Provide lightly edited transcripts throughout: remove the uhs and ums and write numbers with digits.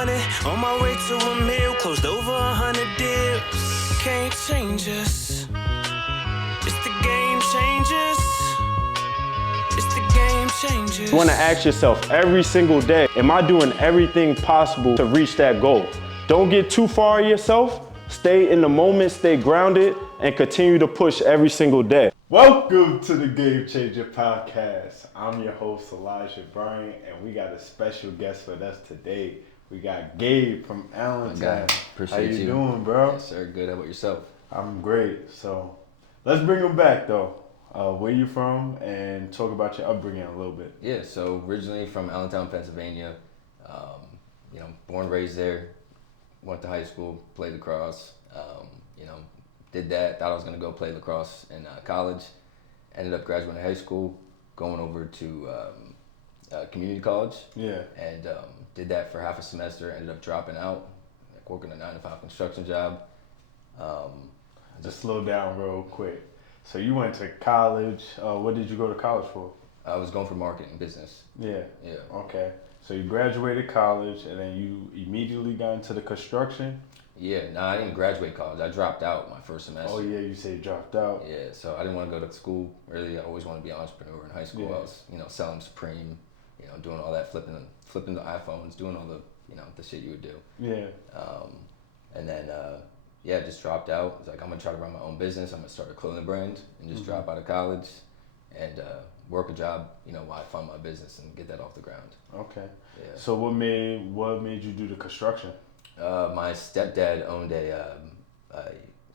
100, on my way to a meal, closed over 100 deals. Can't change us. It's the game changers. It's the game changers. You want to ask yourself every single day, am I doing everything possible to reach that goal? Don't get too far of yourself. Stay in the moment, stay grounded, and continue to push every single day. Welcome to the Game Changer Podcast. I'm your host, Elijah Bryant, and we got a special guest with us today. We got Gabe from Allentown. Appreciate you. How you doing, bro? Yes, sir. Good. How about yourself? I'm great. So let's bring him back, though. Where you from, and talk about your upbringing a little bit. Yeah, so originally from Allentown, Pennsylvania. Born and raised there. Went to high school, played lacrosse. Did that. Thought I was gonna go play lacrosse in college. Ended up graduating high school, going over to community college. Yeah. And did that for half a semester. Ended up dropping out, working a 9-to-5 construction job. Just slow down real quick. So you went to college. What did you go to college for? I was going for marketing business. Yeah. Yeah. Okay. So you graduated college, and then you immediately got into the construction? Yeah. No, I didn't graduate college. I dropped out my first semester. Oh, yeah, you say you dropped out. Yeah, so I didn't want to go to school. Really, I always wanted to be an entrepreneur in high school. Yeah. I was, selling Supreme, doing all that, flipping the iPhones, doing all the, the shit you would do. Yeah. And then, just dropped out. It's like, I'm gonna try to run my own business. I'm gonna start a clothing brand and just drop out of college and work a job, while I fund my business and get that off the ground. Okay. Yeah. So what made you do the construction? My stepdad owned a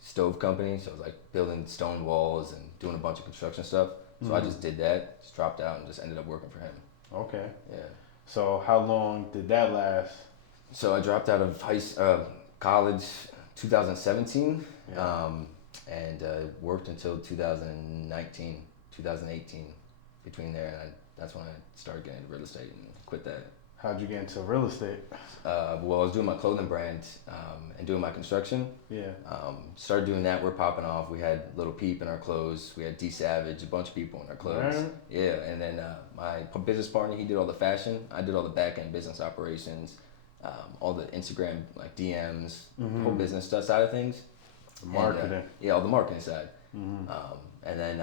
stove company, so it was like building stone walls and doing a bunch of construction stuff. So I just did that, just dropped out, and just ended up working for him. Okay. Yeah. So how long did that last? So I dropped out of college 2017, and worked until 2019, 2018. Between there, and that's when I started getting into real estate and quit that. How'd you get into real estate? I was doing my clothing brand and doing my construction. Yeah. Started doing that. We're popping off. We had Little Peep in our clothes. We had D Savage, a bunch of people in our clothes. Right. Yeah, and then my business partner, he did all the fashion. I did all the back end business operations, all the Instagram like DMs, whole business stuff side of things. The marketing. And, all the marketing side. Mm-hmm. And then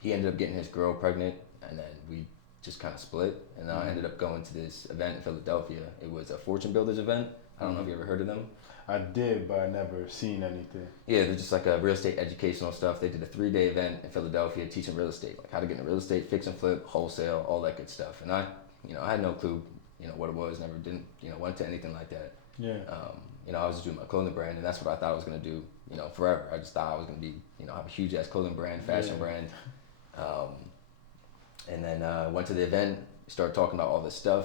he ended up getting his girl pregnant, and then we just kind of split. And then I ended up going to this event in Philadelphia. It was a Fortune Builders event. I don't know if you ever heard of them. I did, but I never seen anything. Yeah, they're just like a real estate educational stuff. They did a 3-day event in Philadelphia teaching real estate, like how to get into real estate, fix and flip, wholesale, all that good stuff. And I had no clue, what it was. Never didn't, went to anything like that. Yeah. I was just doing my clothing brand, and that's what I thought I was gonna do, forever. I just thought I was gonna be, have a huge ass clothing brand, fashion brand. And then went to the event, started talking about all this stuff,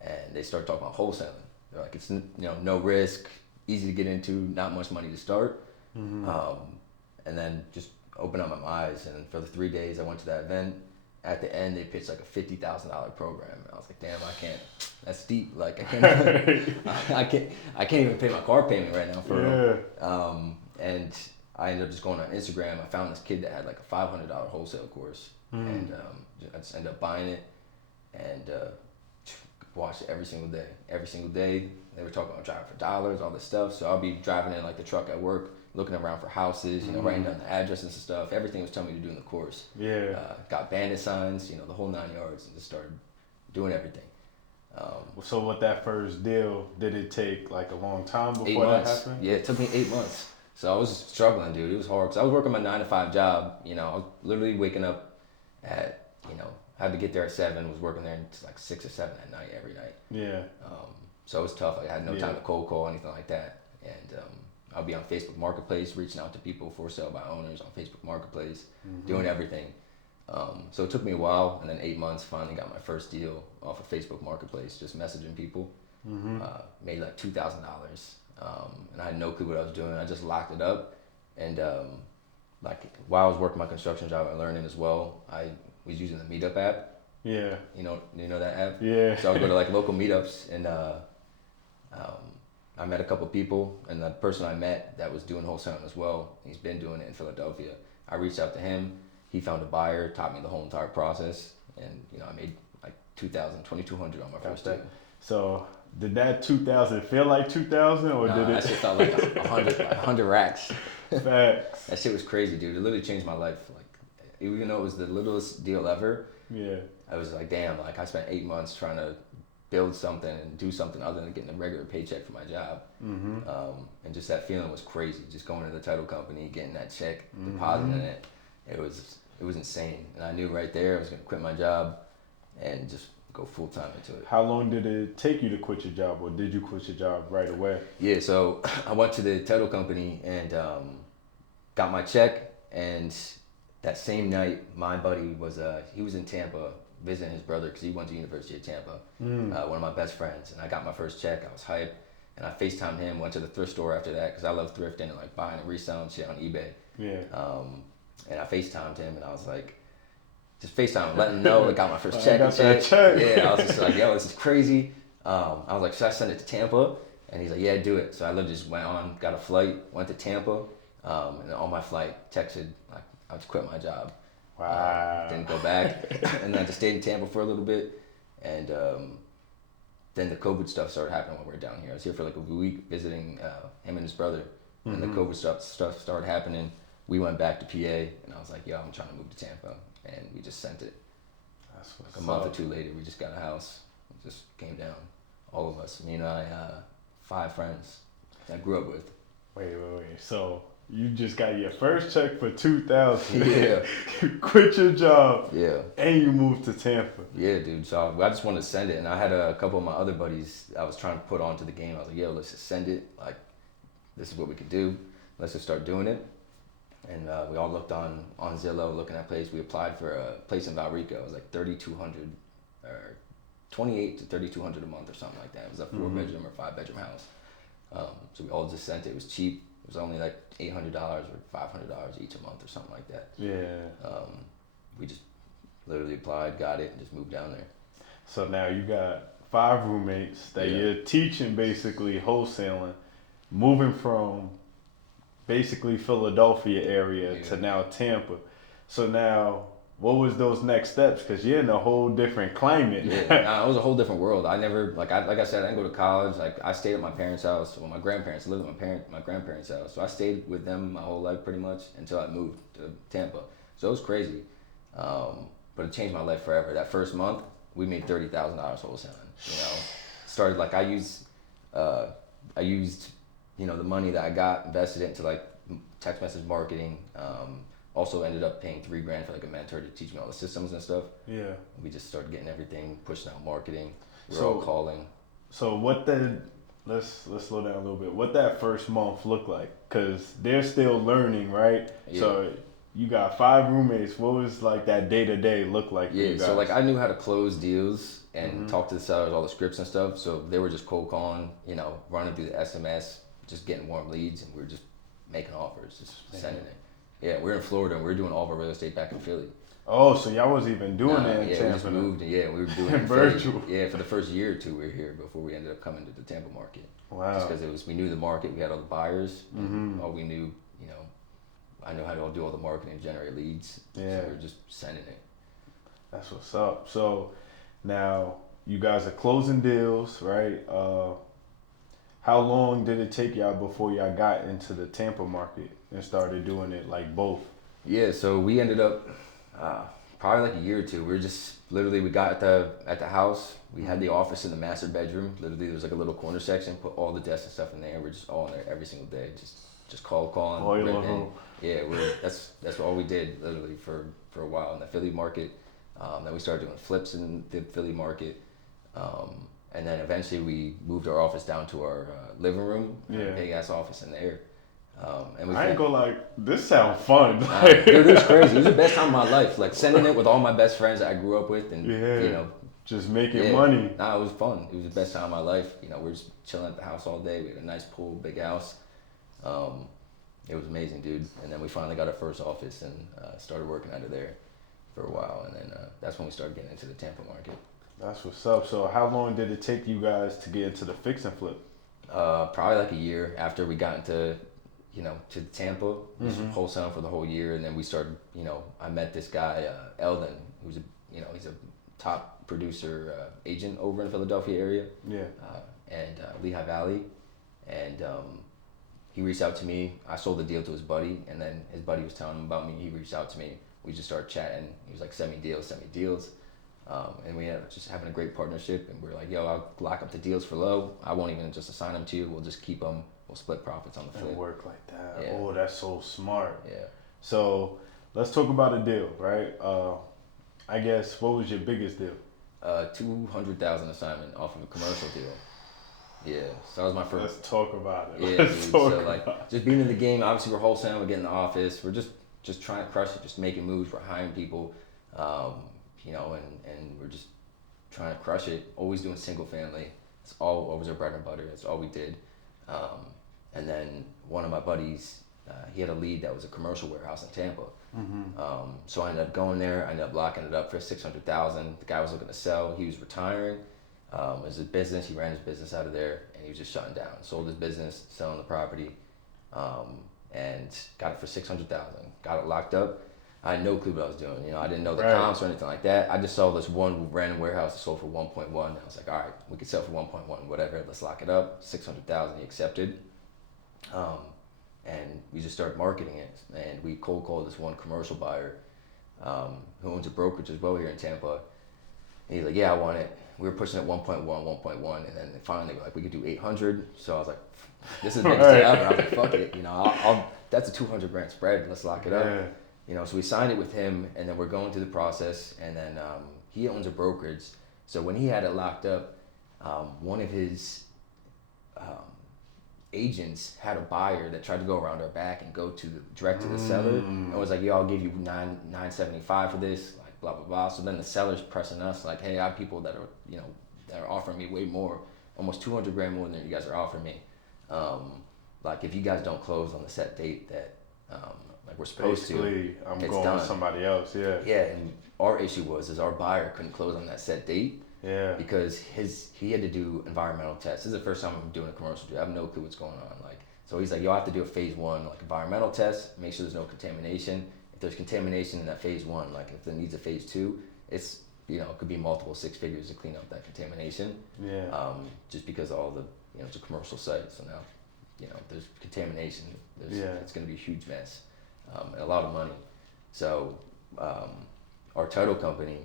and they started talking about wholesaling. They're like, it's no risk, easy to get into, not much money to start. And then just opened up my eyes. And for the 3 days I went to that event, at the end they pitched like a $50,000 program. And I was like, damn, I can't. That's steep. Like I can't. I can't even pay my car payment right now for real. And I ended up just going on Instagram. I found this kid that had like a $500 wholesale course, and I just ended up buying it and watched it every single day. Every single day, they were talking about driving for dollars, all this stuff. So I'll be driving in like the truck at work, looking around for houses, writing down the addresses and stuff. Everything was telling me to do in the course. Yeah. Got bandit signs, the whole 9 yards, and just started doing everything. So with that first deal, did it take like a long time before 8 months. that happened? Yeah, it took me 8 months. So I was struggling, dude. It was hard because I was working my 9-to-5 job. I was literally waking up at, I had to get there at 7. Was working there until like 6 or 7 at night every night. Yeah. So it was tough. I had no time to cold call, anything like that. And I'll be on Facebook Marketplace, reaching out to people for sale by owners on Facebook Marketplace, doing everything. So it took me a while, and then 8 months, finally got my first deal off of Facebook Marketplace, just messaging people. Made like $2,000. And I had no clue what I was doing. I just locked it up. And while I was working my construction job and learning as well, I was using the Meetup app. Yeah. You know that app? Yeah. So I would go to like local meetups, and I met a couple people, and the person I met that was doing wholesaling as well, he's been doing it in Philadelphia. I reached out to him. He found a buyer, taught me the whole entire process, and I made like $2,200 on my first deal. So Did that 2000 feel like 2000 or Nah, did that it? shit felt like 100 racks. Facts. That shit was crazy, dude. It literally changed my life. Like, even though it was the littlest deal ever, Yeah. I was like, damn, like I spent 8 months trying to build something and do something other than getting a regular paycheck for my job. And just that feeling was crazy. Just going to the title company, getting that check, depositing it. It was insane. And I knew right there I was gonna quit my job and just go full time into it. How long did it take you to quit your job, or did you quit your job right away? Yeah, so I went to the title company and got my check, and that same night, my buddy was he was in Tampa visiting his brother because he went to University of Tampa. One of my best friends, and I got my first check. I was hyped, and I FaceTimed him. Went to the thrift store after that because I love thrifting and like buying and reselling shit on eBay. Yeah. And I FaceTimed him, and I was like, just FaceTime him, letting him know I got my first check got and shit. that check. Yeah, I was just like, yo, this is crazy. I was like, should I send it to Tampa? And he's like, yeah, do it. So I literally just went on, got a flight, went to Tampa, and on my flight, texted, like, I just quit my job. Wow. Didn't go back. And then I just stayed in Tampa for a little bit. And then the COVID stuff started happening when we were down here. I was here for like a week visiting him and his brother. And the COVID stuff started happening. We went back to PA, and I was like, yo, I'm trying to move to Tampa. And we just sent it. That's what's Like a month up. or two later, we just got a house. It just came down. All of us. Me and I, 5 friends I grew up with. Wait. So you just got your first check for 2000. Yeah. You quit your job. Yeah. And you moved to Tampa. Yeah, dude. So I just wanted to send it. And I had a couple of my other buddies I was trying to put onto the game. I was like, yo, let's just send it. Like, this is what we could do. Let's just start doing it. And we all looked on Zillow, looking at place. We applied for a place in Valrico. It was like 3,200 or 28 to 3,200 a month or something like that. It was a 4-bedroom or 5-bedroom house. So we all just sent it. It was cheap. It was only like $800 or $500 each a month or something like that. Yeah. We just literally applied, got it, and just moved down there. So now you got 5 roommates that Yeah. you're teaching basically wholesaling, moving from basically Philadelphia area to now Tampa. So now, what was those next steps? Because you're in a whole different climate. Yeah, nah, it was a whole different world. I never, like I said, I didn't go to college. Like I stayed at my parents' house. Well, my grandparents lived at my grandparents' house. So I stayed with them my whole life pretty much until I moved to Tampa. So it was crazy, but it changed my life forever. That first month, we made $30,000 wholesaling. You know, started like I used, you know, the money that I got, invested it into like text message marketing. Also ended up paying $3,000 for like a mentor to teach me all the systems and stuff. Yeah. We just started getting everything, pushing out marketing. We're So- all calling. So what let's slow down a little bit. What that first month looked like? Cause they're still learning, right? Yeah. So you got 5 roommates. What was like that day to day look like for you Yeah, guys? so like I knew how to close deals and talk to the sellers, all the scripts and stuff. So they were just cold calling, you know, running through the SMS, just getting warm leads, and we were just making offers, just sending it. Yeah, we're in Florida and we're doing all of our real estate back in Philly. Oh, so y'all wasn't even doing that in yeah, Tampa. we just moved, and yeah, we were doing it in Virtual. Philly. Yeah, for the first year or two we were here before we ended up coming to the Tampa market. Wow. Just because we knew the market, we had all the buyers, and all we knew, you know, I knew how to do all the marketing, generate leads. Yeah. So we were just sending it. That's what's up. So now you guys are closing deals, right? How long did it take y'all before y'all got into the Tampa market and started doing it like both? Yeah, so we ended up probably like a year or two. We were just literally we got at the house. We had the office in the master bedroom. Literally, there was like a little corner section. Put all the desks and stuff in there. We're just all in there every single day. Just calling. Boiler ripping. room. Yeah, that's all we did literally for a while in the Philly market. Then we started doing flips in the Philly market. And then eventually we moved our office down to our living room. Yeah. Big ass office in there. And we I ain't gonna like, this sound fun. dude, it was crazy. It was the best time of my life. Like sending it with all my best friends that I grew up with, and Yeah. you know, Just making yeah. money. Nah, it was fun. It was the best time of my life. You know, we were just chilling at the house all day. We had a nice pool, big house. It was amazing, dude. And then we finally got our first office and started working out of there for a while. And then that's when we started getting into the Tampa market. That's what's up. So how long did it take you guys to get into the fix and flip? Probably like a year after we got into, you know, to Tampa. We was wholesaling for the whole year, and then we started. You know, I met this guy Eldon, who's he's a top producer agent over in the Philadelphia area. Yeah. and Lehigh Valley, and he reached out to me. I sold the deal to his buddy, and then his buddy was telling him about me. He reached out to me. We just started chatting. He was like, send me deals. And we ended up just having a great partnership, and we were like, yo, I'll lock up the deals for low. I won't even just assign them to you. We'll just keep them. We'll split profits on the flip. And work like that. Yeah. Oh, that's so smart. Yeah. So let's talk about a deal, right? I guess, what was your biggest deal? 200,000 assignment off of a commercial deal. Yeah, so that was my first. Let's talk about it. Yeah, Let's dude. talk So like, just being in the game. Obviously, we're wholesaling. We're getting in the office. We're just trying to crush it. Just making moves. We're hiring people. You know, and we're just trying to crush it. Always doing single family. It's always our bread and butter. That's all we did. And then one of my buddies, he had a lead that was a commercial warehouse in Tampa. So I ended up going there. I ended up locking it up for 600,000. The guy was looking to sell. He was retiring. It was a business. He ran his business out of there, and he was just shutting down. Sold his business, selling the property, and got it for 600,000. Got it locked up. I had no clue what I was doing. You know, I didn't know the comps or anything like that. I just saw this one random warehouse that sold for 1.1. I was like, all right, we could sell for 1.1, whatever. Let's lock it up. 600,000. He accepted. And we just started marketing it, and we cold called this one commercial buyer who owns a brokerage as well here in Tampa. And he's like, yeah, I want it. We were pushing at 1.1, and then finally we're like, we could do 800. So I was like, this is the biggest deal ever. I was like, fuck it, you know, I'll that's a 200 grand spread. Let's lock it up. Yeah. You know, so we signed it with him, and then we're going through the process, and then he owns a brokerage. So when he had it locked up, one of his agents had a buyer that tried to go around our back and go to direct to the seller, and was like, yo, I'll give you $975 for this, like blah blah blah. So then the seller's pressing us like, hey, I have people that are, you know, that are offering me way more, almost 200 grand more than you guys are offering me. Like, if you guys don't close on the set date that like we're supposed Basically, to, I'm it's going done. with somebody else. Yeah. Yeah, and our issue was our buyer couldn't close on that set date. Yeah. Because he had to do environmental tests. This is the first time I'm doing a commercial deal. I have no clue what's going on. Like, so he's like, you'll have to do a phase 1 like environmental test, make sure there's no contamination. If there's contamination in that phase 1, like if it needs a phase 2, it's, you know, it could be multiple 6 figures to clean up that contamination. Yeah. Just because of all the, you know, it's a commercial site, so now, you know, there's contamination. It's going to be a huge mess, and a lot of money. So our title company,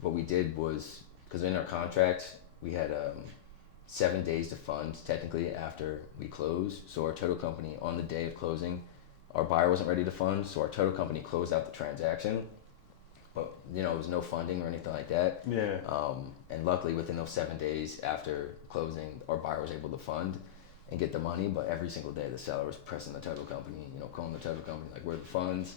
what we did was, because in our contract we had 7 days to fund technically after we closed. So our title company, on the day of closing, our buyer wasn't ready to fund, so our title company closed out the transaction. But, you know, it was no funding or anything like that. Yeah. And luckily within those 7 days after closing, our buyer was able to fund and get the money. But every single day the seller was pressing the title company, you know, calling the title company like, where are the funds?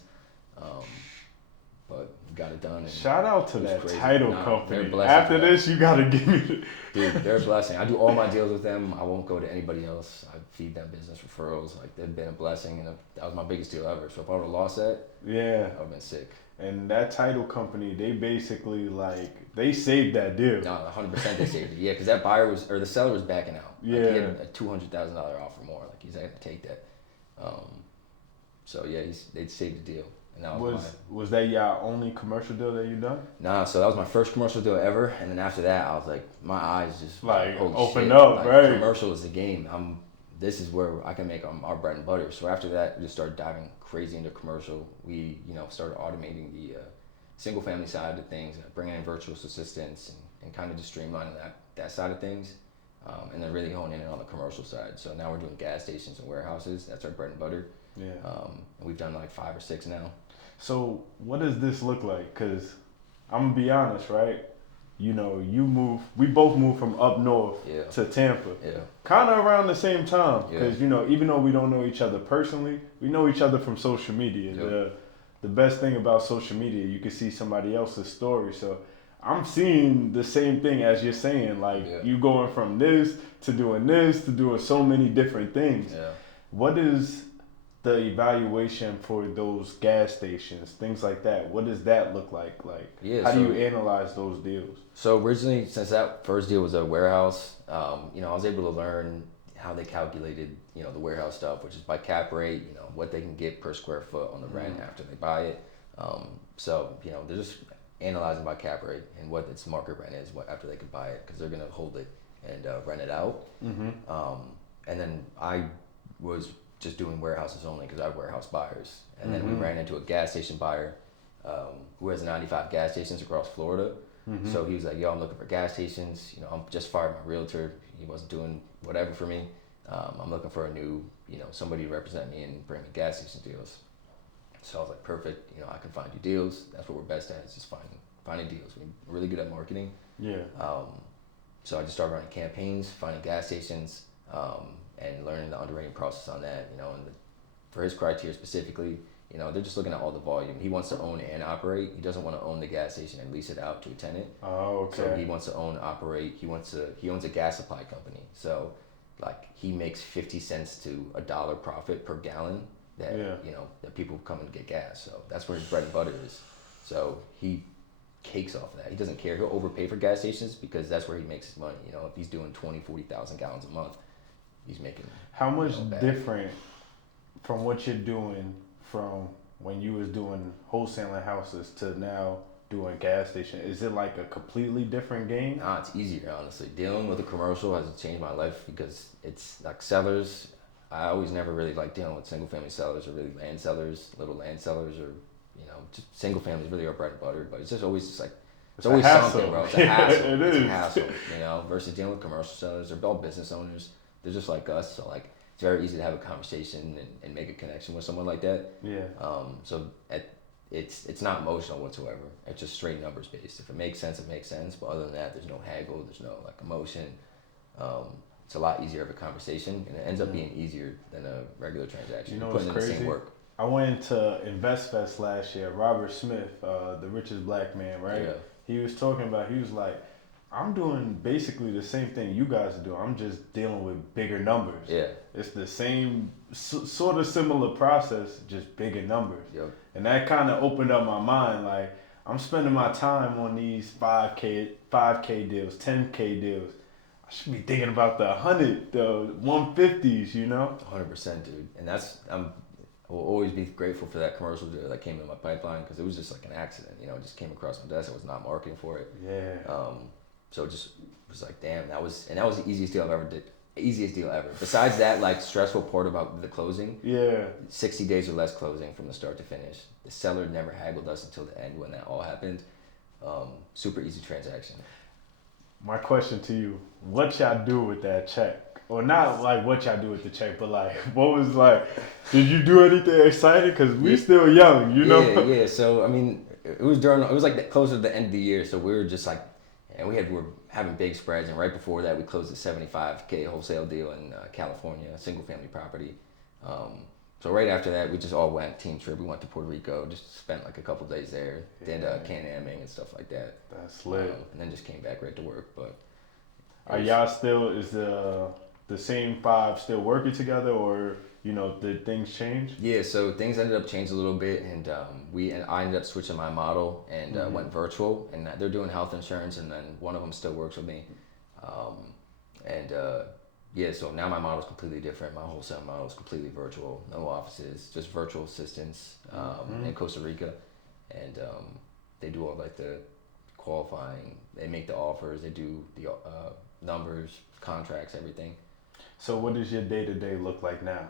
But we got it done. And shout out to that crazy. title company. They're After this, you gotta give me. Dude, they're a blessing. I do all my deals with them. I won't go to anybody else. I feed them business referrals. Like, they've been a blessing, and that was my biggest deal ever. So if I would have lost that, Yeah. I would have been sick. And that title company, they basically they saved that deal. No, 100% they saved it. Yeah, because that buyer the seller was backing out. Yeah. Like, he had a $200,000 offer more. Like, he's not gonna take that. So yeah, they saved the deal. And that was that your only commercial deal that you done? Nah, so that was my first commercial deal ever, and then after that, I was like, my eyes just like holy open shit. up, like, right? Commercial is the game. This is where I can make our bread and butter. So after that, we just started diving crazy into commercial. We, you know, started automating the single family side of things, bringing in virtual assistants, and kind of just streamlining that side of things, and then really honing in on the commercial side. So now we're doing gas stations and warehouses. That's our bread and butter. Yeah. And we've done like 5 or 6 now. So what does this look like? Because I'm gonna be honest, right? You know, we both moved from up north to Tampa. Yeah. Kind of around the same time. Because, Yeah. you know, even though we don't know each other personally, we know each other from social media. Yep. The best thing about social media, you can see somebody else's story. So I'm seeing the same thing as you're saying. Like, you going from this to doing so many different things. Yeah. What is the evaluation for those gas stations, things like that? What does that look like? Like, how do you analyze those deals? So originally, since that first deal was a warehouse, you know, I was able to learn how they calculated, you know, the warehouse stuff, which is by cap rate, you know, what they can get per square foot on the rent after they buy it. So, you know, they're just analyzing by cap rate and what its market rent is after they could buy it, because they're going to hold it and rent it out. And then I was just doing warehouses only because I have warehouse buyers. And then we ran into a gas station buyer who has 95 gas stations across Florida. So he was like, yo, I'm looking for gas stations. You know, I'm just fired my realtor. He wasn't doing whatever for me. I'm looking for a new, you know, somebody to represent me and bring me gas station deals. So I was like, perfect. You know, I can find you deals. That's what we're best at, is just finding deals. We're really good at marketing. Yeah. So I just started running campaigns, finding gas stations, and learning the underwriting process on that. You know, and for his criteria specifically, you know, they're just looking at all the volume. He wants to own and operate. He doesn't want to own the gas station and lease it out to a tenant. Oh, okay. So he wants to own, operate. He owns a gas supply company. So, like, he makes 50 cents to $1 profit per gallon that you know, that people come and get gas. So that's where his bread and butter is. So he cakes off of that. He doesn't care. He'll overpay for gas stations because that's where he makes his money. You know, if he's doing 40,000 gallons a month, he's making. How much different from what you're doing from when you was doing wholesaling houses to now doing gas station? Is it like a completely different game? Nah, it's easier, honestly. Dealing with a commercial has changed my life because it's like sellers. I always never really liked dealing with single family sellers or really land sellers, little land sellers, or, you know, just single families really are bread and butter. But it's just always just like, it's always something, bro. It's a hassle. It's a hassle, you know, versus dealing with commercial sellers. They're all business owners. They're just like us. So, like, it's very easy to have a conversation and make a connection with someone like that. Yeah. It's not emotional whatsoever. It's just straight numbers based. If it makes sense, it makes sense. But other than that, there's no haggle. There's no like emotion. It's a lot easier of a conversation, and it ends up being easier than a regular transaction. You know what's crazy? The same work. I went to InvestFest last year. Robert Smith, the richest black man, right? Yeah. He was talking about. He was like, I'm doing basically the same thing you guys are doing. I'm just dealing with bigger numbers. Yeah. It's the same, sort of similar process, just bigger numbers. Yep. And that kind of opened up my mind. Like, I'm spending my time on these 5K deals, 10K deals. I should be thinking about the 100, the 150s, you know? 100%, dude. And I will always be grateful for that commercial deal that came in my pipeline because it was just like an accident. You know, it just came across my desk. I was not marketing for it. Yeah. So it just was like, damn, that was the easiest deal I've ever did. Easiest deal ever. Besides that, like, stressful part about the closing. Yeah. 60 days or less closing from the start to finish. The seller never haggled us until the end when that all happened. Super easy transaction. My question to you, what y'all do with that check? Or not like what y'all do with the check, but like, what was like, did you do anything exciting? Because we still young, you know? Yeah. So, I mean, it was like closer to the end of the year. So we were just like, and we're having big spreads, and right before that, we closed a $75K wholesale deal in California, a single family property. So right after that, we just all went team trip. We went to Puerto Rico, just spent like a couple days there, did Can-Amming and stuff like that. That's lit. And then just came back right to work. But are y'all still, is the same five still working together, or, you know, did things change? Yeah, so things ended up changing a little bit, and I ended up switching my model and went virtual, and they're doing health insurance, and then one of them still works with me. So now my model is completely different. My wholesale model is completely virtual, no offices, just virtual assistants in Costa Rica, and they do all like the qualifying. They make the offers. They do the numbers, contracts, everything. So what does your day-to-day look like now?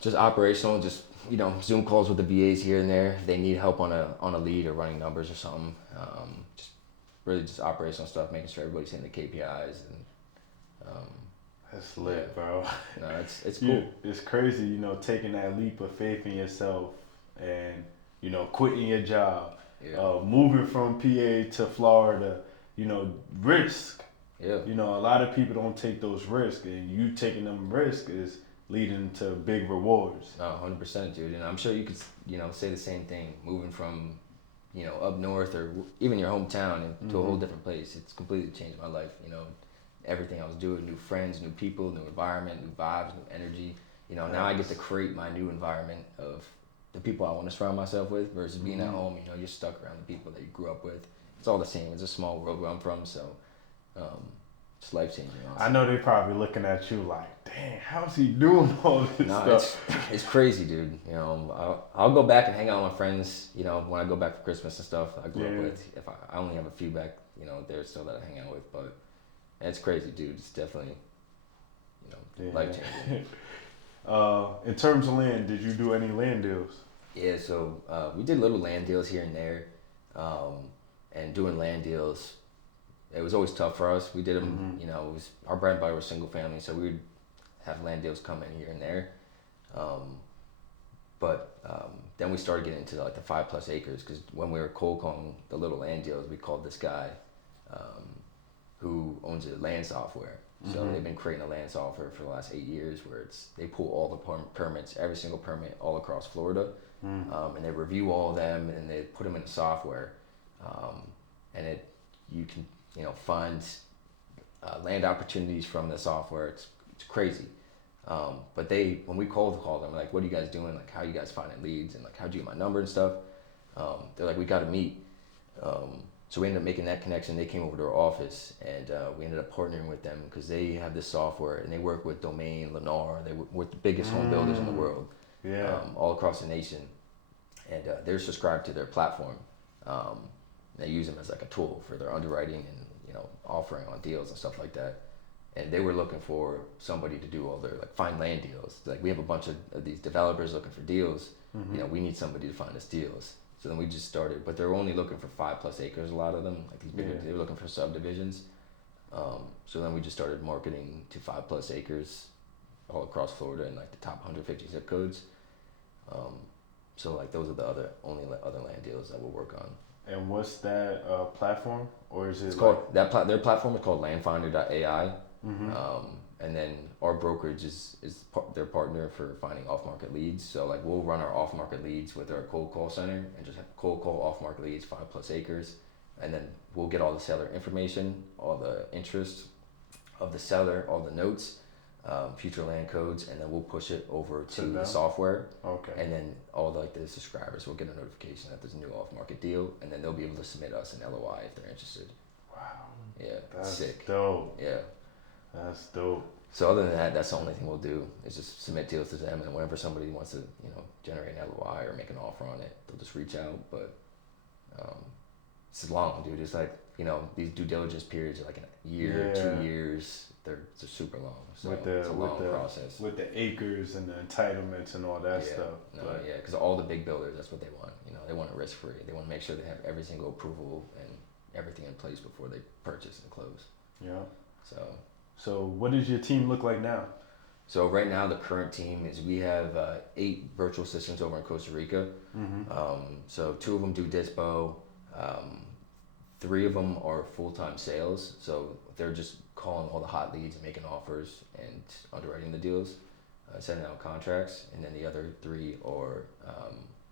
Just operational, just, you know, Zoom calls with the VAs here and there. If they need help on a lead or running numbers or something. Just really just operational stuff, making sure everybody's hitting the KPIs. And that's lit, bro. No, it's cool. It's crazy, you know, taking that leap of faith in yourself and, you know, quitting your job, moving from PA to Florida, you know, risk. Yeah. You know, a lot of people don't take those risks, and you taking them risks is leading to big rewards. Oh, 100%, dude. And I'm sure you could, you know, say the same thing. Moving from, you know, up north or even your hometown to a whole different place. It's completely changed my life. You know, everything I was doing, new friends, new people, new environment, new vibes, new energy. You know, now I get to create my new environment of the people I want to surround myself with versus being at home. You know, you're stuck around the people that you grew up with. It's all the same. It's a small world where I'm from, so it's life changing. I know they're probably looking at you like, dang, how's he doing all this stuff? It's crazy, dude. You know, I'll go back and hang out with my friends. You know, when I go back for Christmas and stuff, I grew up with. If I only have a few back, you know, there still that I hang out with, but And it's crazy, dude. It's definitely, life changing. In terms of land, did you do any land deals? Yeah, so we did little land deals here and there, and doing land deals, it was always tough for us. We did them, it was our bread and butter was single family, so we would have land deals come in here and there, but then we started getting into like the 5+ acres, because when we were cold calling the little land deals, we called this guy who owns a land software. So they've been creating a land software for the last 8 years, where they pull all the permits, every single permit all across Florida, and they review all of them, and they put them in the software, and you can find land opportunities from the software. It's crazy. But when we call them, like, what are you guys doing? Like, how are you guys finding leads? And like, how'd you get my number and stuff? They're like, we got to meet. So we ended up making that connection. They came over to our office, and we ended up partnering with them, because they have this software, and they work with Domain, Lennar. They work with the biggest home builders in the world, all across the nation. And they're subscribed to their platform. They use them as like a tool for their underwriting and offering on deals and stuff like that. And they were looking for somebody to do all their find land deals. Like, we have a bunch of these developers looking for deals. We need somebody to find us deals. So then we just started, but they're only looking for 5+ acres. A lot of them, like these bigger, they were looking for subdivisions. So then we just started marketing to 5+ acres all across Florida in like the top 150 zip codes. So like those are the only other land deals that we'll work on. And what's that platform, or is it? It's called their platform is called landfinder.ai. And then our brokerage is their partner for finding off-market leads. So like, we'll run our off-market leads with our cold call center, and just have cold call off-market leads, 5+ acres, and then we'll get all the seller information, all the interest of the seller, all the notes, future land codes, and then we'll push it over to the software. Okay. And then all the subscribers will get a notification that there's a new off-market deal, and then they'll be able to submit us an LOI if they're interested. Wow. Yeah, that's sick. Dope. Yeah. That's dope. So other than that, that's the only thing we'll do, is just submit deals to them, and whenever somebody wants to, generate an LOI or make an offer on it, they'll just reach out. But it's long, dude. It's like, these due diligence periods are like a year, 2 years. They're super long. So it's a long process. With the acres and the entitlements and all that stuff. Because all the big builders, that's what they want. They want it risk-free. They want to make sure they have every single approval and everything in place before they purchase and close. Yeah. So what does your team look like now? So right now, the current team is, we have 8 virtual assistants over in Costa Rica. So 2 of them do dispo. 3 of them are full-time sales. So they're just calling all the hot leads and making offers and underwriting the deals, sending out contracts. And then the other 3 are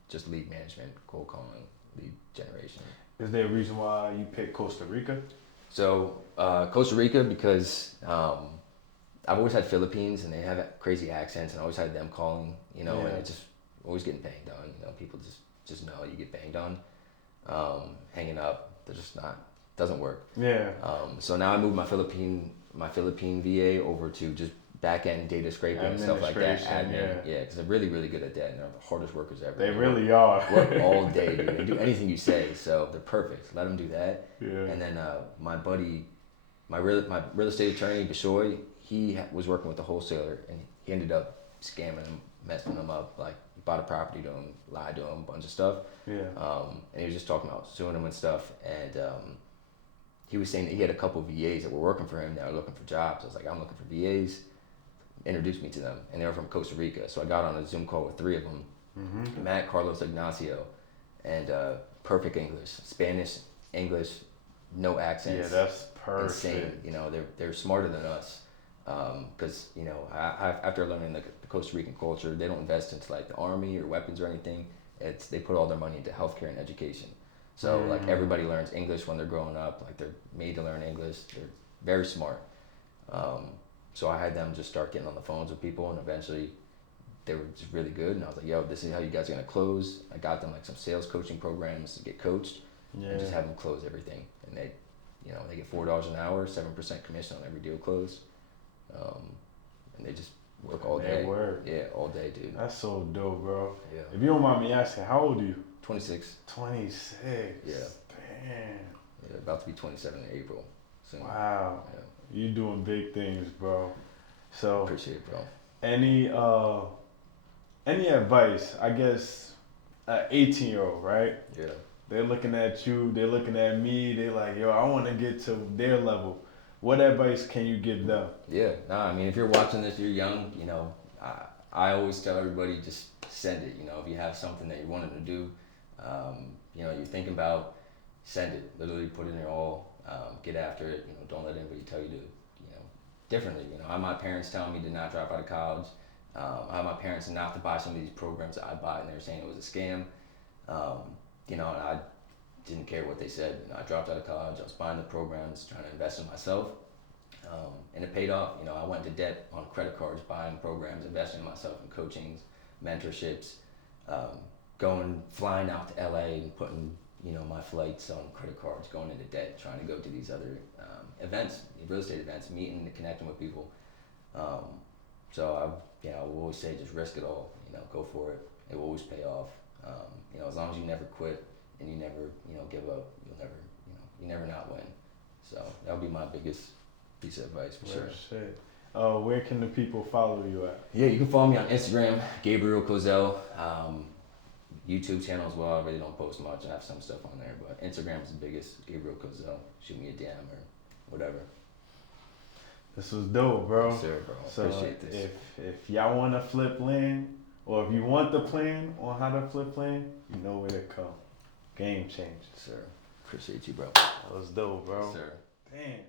just lead management, cold calling, lead generation. Is there a reason why you picked Costa Rica? So Costa Rica, because I've always had Philippines, and they have crazy accents, and I always had them calling, and it's just always getting banged on. People just know you get banged on, hanging up. They're just not, doesn't work. Yeah. So now I moved my Philippine VA over to just back end data scraping and stuff like that. Admin, because they're really, really good at that, and they're the hardest workers ever. They really are. Work all day, dude. They do anything you say, so they're perfect. Let them do that. Yeah. And then my buddy, my real estate attorney, Bishoy, he was working with a wholesaler, and he ended up scamming him, messing him up. Like, he bought a property to him, lied to him, a bunch of stuff. Yeah. And he was just talking about suing him and stuff. And he was saying that he had a couple of VAs that were working for him that were looking for jobs. I was like, I'm looking for VAs. Introduced me to them, and they were from Costa Rica. So I got on a Zoom call with 3 of them, Matt, Carlos, Ignacio, and perfect English, Spanish, English, no accents. Yeah, that's perfect. Insane. They're smarter than us, because after learning the Costa Rican culture, they don't invest into like the army or weapons or anything. They put all their money into healthcare and education. So like, everybody learns English when they're growing up. Like, they're made to learn English. They're very smart. So I had them just start getting on the phones with people, and eventually they were just really good. And I was like, yo, this is how you guys are gonna close. I got them like some sales coaching programs to get coached, and just have them close everything. And they get $4 an hour, 7% commission on every deal closed. And they just work all day. Yeah, all day, dude. That's so dope, bro. Yeah. If you don't mind me asking, how old are you? 26. 26. Yeah. Damn. Yeah, about to be 27 in April. Soon. Wow. Yeah. You doing big things, bro. So Appreciate it, bro. Any advice? I guess an 18-year-old, right? Yeah. They're looking at you. They're looking at me. They're like, yo, I want to get to their level. What advice can you give them? Yeah. Nah, I mean, if you're watching this, you're young. You know, I always tell everybody just send it. You know, if you have something that you're wanting to do, you know, you're thinking about, send it. Literally put in your all. Get after it. You know, don't let anybody tell you to, you know, differently. You know, I had my parents telling me to not drop out of college. I had my parents not to buy some of these programs that I bought, and they were saying it was a scam. You know, and I didn't care what they said. You know, I dropped out of college. I was buying the programs, trying to invest in myself, and it paid off. You know, I went into debt on credit cards, buying programs, investing in myself in coachings, mentorships, flying out to LA and putting, you know, my flights on credit cards, going into debt, trying to go to these other events, real estate events, meeting and connecting with people. So I will always say, just risk it all. You know, go for it. It will always pay off. You know, as long as you never quit and you never, you know, give up, you never not win. So that would be my biggest piece of advice for sure. Shit. Where can the people follow you at? Yeah, you can follow me on Instagram, Gabriel Kozel. YouTube channel as well. I really don't post much. I have some stuff on there, but Instagram is the biggest. Gabriel Kozel. Shoot me a DM or whatever. This was dope, bro. Yes, sir, bro. So Appreciate this. if y'all want to flip land, or if you want the plan on how to flip land, you know where to come. Game changer. Sir, appreciate you, bro. That was dope, bro. Yes, sir. Damn.